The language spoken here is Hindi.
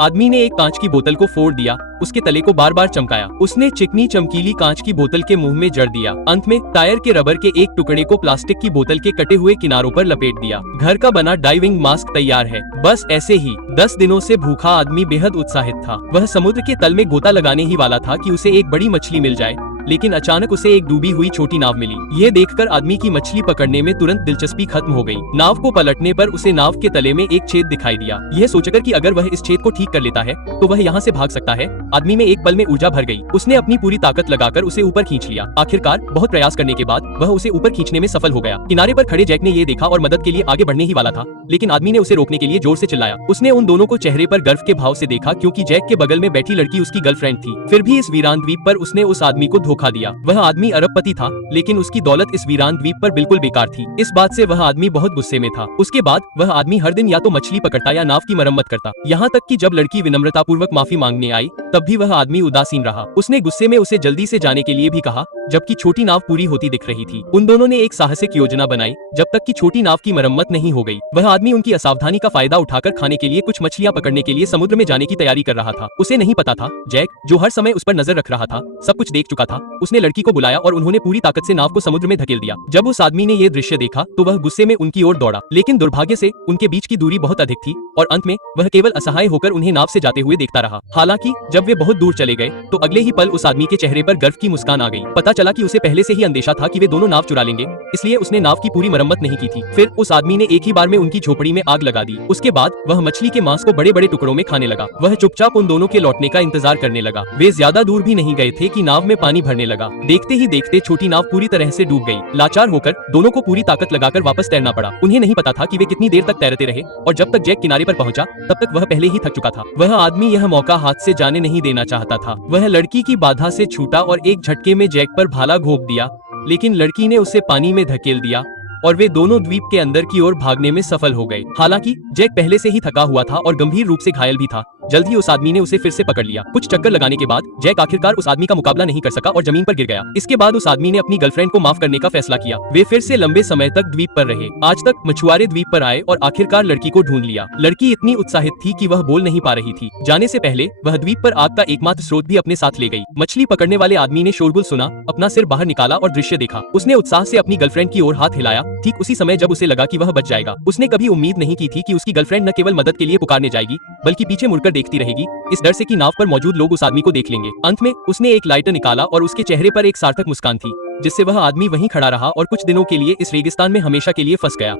आदमी ने एक कांच की बोतल को फोड़ दिया, उसके तले को बार बार चमकाया। उसने चिकनी चमकीली कांच की बोतल के मुंह में जड़ दिया। अंत में टायर के रबर के एक टुकड़े को प्लास्टिक की बोतल के कटे हुए किनारों पर लपेट दिया। घर का बना डाइविंग मास्क तैयार है। बस ऐसे ही 10 दिनों से भूखा आदमी बेहद उत्साहित था। वह समुद्र के तल में गोता लगाने ही वाला था कि उसे एक बड़ी मछली मिल जाए, लेकिन अचानक उसे एक डूबी हुई छोटी नाव मिली। ये देखकर आदमी की मछली पकड़ने में तुरंत दिलचस्पी खत्म हो गई। नाव को पलटने पर उसे नाव के तले में एक छेद दिखाई दिया। यह सोचकर कि अगर वह इस छेद को ठीक कर लेता है तो वह यहाँ से भाग सकता है, आदमी में एक पल में ऊर्जा भर गई। उसने अपनी पूरी ताकत लगाकर उसे ऊपर खींच लिया। आखिरकार बहुत प्रयास करने के बाद वह उसे ऊपर खींचने में सफल हो गया। किनारे पर खड़े जैक ने ये देखा और मदद के लिए आगे बढ़ने ही वाला था, लेकिन आदमी ने उसे रोकने के लिए जोर से चिल्लाया। उसने उन दोनों को चेहरे पर गर्व के भाव से देखा, क्योंकि जैक के बगल में बैठी लड़की उसकी गर्लफ्रेंड थी। फिर भी इस वीरान द्वीप पर उसने उस आदमी को धोखा दिया। वह आदमी अरबपति था, लेकिन उसकी दौलत इस वीरान द्वीप पर बिल्कुल बेकार थी। इस बात से वह आदमी बहुत गुस्से में था। उसके बाद वह आदमी हर दिन या तो मछली पकड़ता या नाव की मरम्मत करता। यहाँ तक कि जब लड़की विनम्रतापूर्वक माफी मांगने आई तब भी वह आदमी उदासीन रहा। उसने गुस्से में उसे जल्दी से जाने के लिए भी कहा, जबकि छोटी नाव पूरी होती दिख रही थी। उन दोनों ने एक साहसिक योजना बनाई जब तक कि छोटी नाव की मरम्मत नहीं हो गई। वह आदमी उनकी असावधानी का फायदा उठाकर खाने के लिए कुछ मछलियां पकड़ने के लिए समुद्र में जाने की तैयारी कर रहा था। उसे नहीं पता था जैक, जो हर समय उस पर नजर रख रहा था, सब कुछ देख चुका था। उसने लड़की को बुलाया और उन्होंने पूरी ताकत से नाव को समुद्र में धकेल दिया। जब उस आदमी ने ये दृश्य देखा तो वह गुस्से में उनकी ओर दौड़ा, लेकिन दुर्भाग्य से उनके बीच की दूरी बहुत अधिक थी और अंत में वह केवल असहाय होकर उन्हें नाव से जाते हुए देखता रहा। हालांकि जब वे बहुत दूर चले गए तो अगले ही पल उस आदमी के चेहरे पर गर्व की मुस्कान आ गई। पता चला कि उसे पहले से ही अंदेशा था कि वे दोनों नाव चुरा लेंगे, इसलिए उसने नाव की पूरी मरम्मत नहीं की थी। फिर उस आदमी ने एक ही बार में उनकी झोपड़ी में आग लगा दी। उसके बाद वह मछली के मांस को बड़े बड़े टुकड़ों में खाने लगा। वह चुपचाप उन दोनों के लौटने का इंतजार करने लगा। वे ज्यादा दूर भी नहीं गए थे कि नाव में पानी भरने लगा। देखते ही देखते छोटी नाव पूरी तरह से डूब गई। लाचार होकर दोनों को पूरी ताकत लगाकर वापस तैरना पड़ा। उन्हें नहीं पता था कि वे कितनी देर तक तैरते रहे और जब तक जैक किनारे पर पहुंचा तब तक वह पहले ही थक चुका था। वह आदमी यह मौका हाथ से जाने नहीं देना चाहता था। वह लड़की की बाधा से छूटा और एक झटके में जैक पर भाला घोंप दिया, लेकिन लड़की ने उसे पानी में धकेल दिया और वे दोनों द्वीप के अंदर की ओर भागने में सफल हो गए। हालांकि जैक पहले से ही थका हुआ था और गंभीर रूप से घायल भी था। जल्द ही उस आदमी ने उसे फिर से पकड़ लिया। कुछ चक्कर लगाने के बाद जैक आखिरकार उस आदमी का मुकाबला नहीं कर सका और जमीन पर गिर गया। इसके बाद उस आदमी ने अपनी गर्लफ्रेंड को माफ करने का फैसला किया। वे फिर से लंबे समय तक द्वीप पर रहे। आज तक मछुआरे द्वीप पर आए और आखिरकार लड़की को ढूंढ लिया। लड़की इतनी उत्साहित थी कि वह बोल नहीं पा रही थी। जाने से पहले वह द्वीप पर आग का एकमात्र स्रोत भी अपने साथ ले गई। मछली पकड़ने वाले आदमी ने शोरगुल सुना, अपना सिर बाहर निकाला और दृश्य देखा। उसने उत्साह से अपनी गर्लफ्रेंड की ओर हाथ हिलाया। ठीक उसी समय जब उसे लगा कि वह बच जाएगा। उसने कभी उम्मीद नहीं की थी कि उसकी गर्लफ्रेंड न केवल मदद के लिए पुकारने जाएगी, बल्कि पीछे मुड़कर देखती रहेगी, इस डर से कि नाव पर मौजूद लोग उस आदमी को देख लेंगे। अंत में उसने एक लाइटर निकाला और उसके चेहरे पर एक सार्थक मुस्कान थी, जिससे वह आदमी वहीं खड़ा रहा और कुछ दिनों के लिए इस रेगिस्तान में हमेशा के लिए फंस गया।